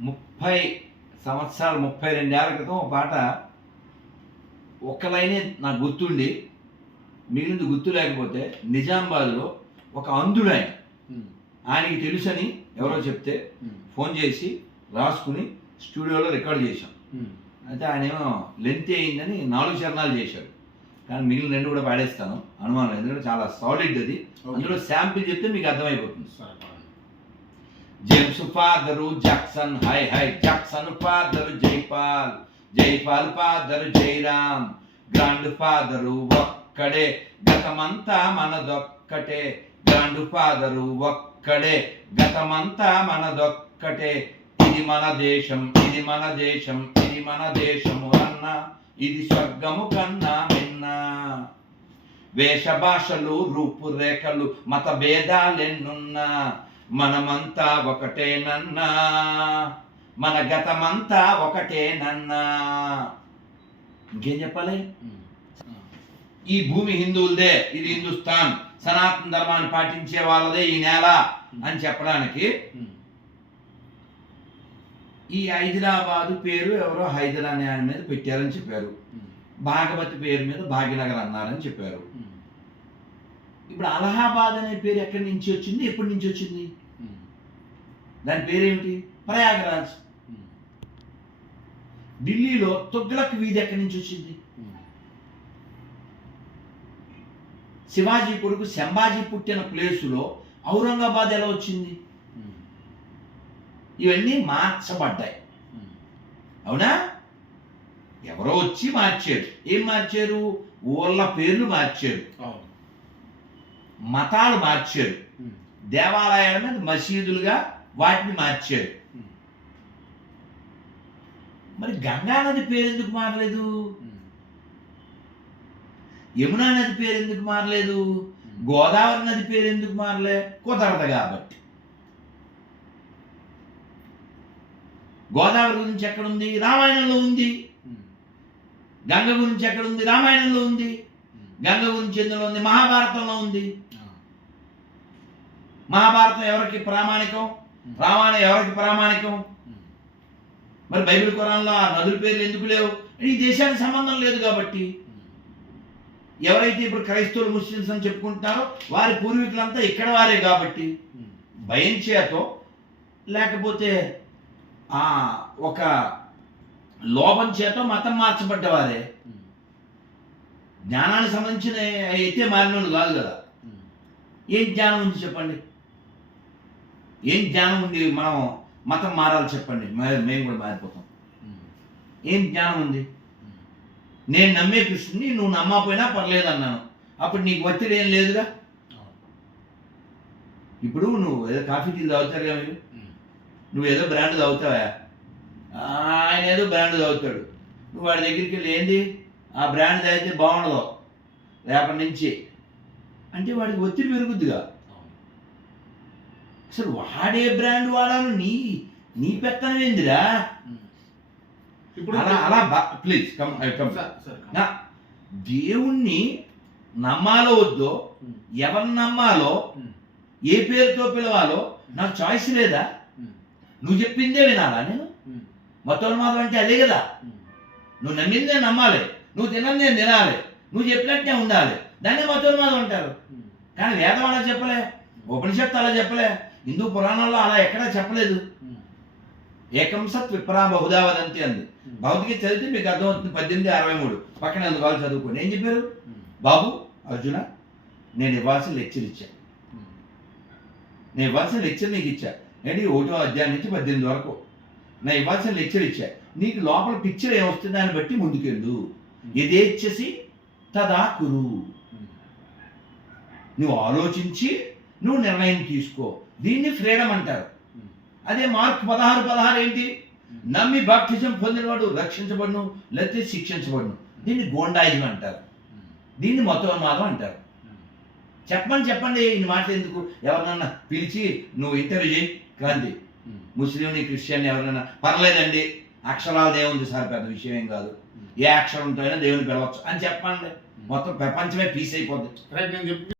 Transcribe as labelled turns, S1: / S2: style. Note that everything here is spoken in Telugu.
S1: ముప్పై సంవత్సరాలు ముప్పై రెండేళ్ళ క్రితం ఒక పాట ఒక్క లైనే నాకు గుర్తుండి మిగిలింది గుర్తు లేకపోతే నిజామాబాద్లో ఒక అంధుడు ఆయన ఆయనకి తెలుసని ఎవరో చెప్తే ఫోన్ చేసి రాసుకుని స్టూడియోలో రికార్డ్ చేశాం. అయితే ఆయన ఏమో లెంత్ అయిందని నాలుగు చరణాలు చేశాడు. కానీ మిగిలిన రెండు కూడా పాడేస్తాను. అనుమానం. ఎందుకంటే చాలా సాలిడ్ అది. అందులో శాంపిల్ చెప్తే మీకు అర్థమైపోతుంది. జేమ్స్ ఫాదరు జాక్సన్ హై high Jackson father Jaipal Jaipal father Jairam grand father ఒక్కడే గతమంతా మనదొక్కటే. గ్రాండ్ ఫాదరు ఒక్కడే గతమంతా మనదొక్కటే. ఇది మన దేశం ఇది మన దేశం ఇది మన దేశము అన్న ఇది స్వర్గము కన్నా మిన్న. వేష భాషలు రూపురేఖలు మత భేదాలెన్నున్నా మనమంతా ఒకటేనన్నా మన గతమంతా ఒకటేనన్నా ఇంకేం చెప్పాలి? ఈ భూమి హిందువులదే ఇది హిందుస్థాన్. సనాతన ధర్మాన్ని పాటించే వాళ్ళదే ఈ నేల అని చెప్పడానికి ఈ హైదరాబాదు పేరు ఎవరో హైదర్ అనే ఆయన మీద పెట్టారని చెప్పారు. భాగవతి పేరు మీద భాగ్యనగర్ అన్నారని చెప్పారు. ఇప్పుడు అలహాబాద్ అనే పేరు ఎక్కడి నుంచి వచ్చింది? ఎప్పటి నుంచి వచ్చింది? దాని పేరేమిటి? ప్రయాగరాజ్. ఢిల్లీలో తొగ్లక్ వీధి ఎక్కడి నుంచి వచ్చింది? శివాజీ కొడుకు శంభాజీ పుట్టిన ప్లేసులో ఔరంగాబాద్ ఎలా వచ్చింది? ఇవన్నీ మార్చబడ్డాయి. అవునా? ఎవరో వచ్చి మార్చారు. ఏం మార్చారు? ఊళ్ళ పేర్లు మార్చారు. మతాలు మార్చారు. దేవాలయాల మీద మసీదులుగా వాటిని మార్చారు. మరి గంగా నది పేరు ఎందుకు మారలేదు యమునా నది పేరు ఎందుకు మారలేదు గోదావరి నది పేరు ఎందుకు మారలే? కుదరదు కాబట్టి. గోదావరి గురించి ఎక్కడుంది? రామాయణంలో ఉంది. గంగ గురించి ఎక్కడుంది? రామాయణంలో ఉంది. గంగ గురించి ఎందులో ఉంది మహాభారతంలో ఉంది. మహాభారతం ఎవరికి ప్రామాణికం? రామాయణం ఎవరికి ప్రామాణికం? మరి బైబిల్ కురాన్లో ఆ నదుల పేర్లు ఎందుకు లేవు? ఈ దేశానికి సంబంధం లేదు కాబట్టి. ఎవరైతే ఇప్పుడు క్రైస్తవులు ముస్లిమ్స్ అని చెప్పుకుంటున్నారో వారి పూర్వీకులంతా ఇక్కడ వారే కాబట్టి. భయం చేతో లేకపోతే ఆ ఒక లోపం చేతో మతం మార్చబడ్డవారే. జ్ఞానానికి సంబంధించిన అయితే మారినోళ్ళు కాదు కదా. ఏం జ్ఞానం ఉంది చెప్పండి? ఏం జ్ఞానం ఉంది మనం మతం మారాలి చెప్పండి. మేము కూడా మారిపోతాం. ఏం జ్ఞానం ఉంది? నేను నమ్మే కృష్ణుని నువ్వు నమ్మకపోయినా పర్లేదు అన్నాను. అప్పుడు నీకు ఒత్తిడి ఏం లేదుగా? ఇప్పుడు నువ్వు ఏదో కాఫీ టీ తాగుతారుగా మీరు. నువ్వు ఏదో బ్రాండ్ తాగుతావా? ఆయన ఏదో బ్రాండ్ తాగుతాడు. నువ్వు వాడి దగ్గరికి వెళ్ళి ఏంది? ఆ బ్రాండ్ తాగితే బాగుండదు. రేపటి నుంచి. అంటే వాడికి ఒత్తిడి పెరుగుద్దిగా. అసలు వాడే బ్రాండ్ వాడాను నీ నీ పెత్తనం ఏందిరా?
S2: ఇప్పుడు
S1: అలా అలా please come come
S2: sir, sir,
S1: నా దేవుణ్ణి నమ్మాలో వద్దో ఎవరిని నమ్మాలో ఏ పేరుతో పిలవాలో నాకు చాయిస్ లేదా? నువ్వు చెప్పిందే వినాలా నేను?
S2: ఉమ్,
S1: మతోన్మాదం అంటే అదే కదా? నువ్వు నమ్మిందే నమ్మాలి. నువ్వు తినని నేను తినాలి. నువ్వు చెప్పినట్టే ఉండాలి. దాన్ని మధుర్మాదం అంటారు. కానీ వేదం అలా చెప్పలే. ఉపనిషత్తు అలా చెప్పలే. హిందూ పురాణాల్లో అలా ఎక్కడా చెప్పలేదు.
S2: ఉమ్,
S1: ఏకం సత్ విప్రా బహుదా వదంతి అంది.
S2: ఉమ్,
S1: భౌతిక చదివితే మీకు అర్థమవుతుంది. పద్దెనిమిది అరవై మూడు. పక్కన అందుకోవాలి చదువుకోండి. ఏం చెప్పారు? బాబు అర్జున నేను ఇవ్వాల్సిన లెక్చర్ ఇచ్చా. నేను ఇవ్వాల్సిన లెక్చర్ నీకు ఇచ్చా. ఏంటి? ఒకటో అధ్యాయం నుంచి పద్దెనిమిది వరకు. నేను ఇవ్వాల్సిన లెక్చర్ ఇచ్చా. నీకు లోపల పిక్చర్ ఏమొస్తుంది దాన్ని బట్టి ముందుకెళ్ళు. ఎదేచ్చేసి తదా కురు నువ్వు ఆలోచించి నువ్వు నిర్ణయం తీసుకో. దీన్ని ఫ్రీడమ్ అంటారు. అదే మార్క్ పదహారు పదహారు ఏంటి? నమ్మి బాప్టిజం పొందినవాడు రక్షించబడును లేకపోతే శిక్షించబడును. దీన్ని గోండాయిజం అంటారు. దీన్ని మతోన్మాదం అంటారు. చెప్పండి చెప్పండి ఈ మాట ఎందుకు? ఎవరినన్నా పిలిచి నువ్వు ఇంటర్వ్యూ చేయి క్రాంతి.
S2: ఉమ్,
S1: ముస్లింని క్రిస్టియన్ ఎవరైనా పర్లేదండి అక్షరాలు దేవుంది సార్ పెద్ద విషయం ఏం కాదు. ఏ అక్షరంతో అయినా దేవుని పిలవచ్చు అని చెప్పండి. మొత్తం ప్రపంచమే పీస్ అయిపోద్ది.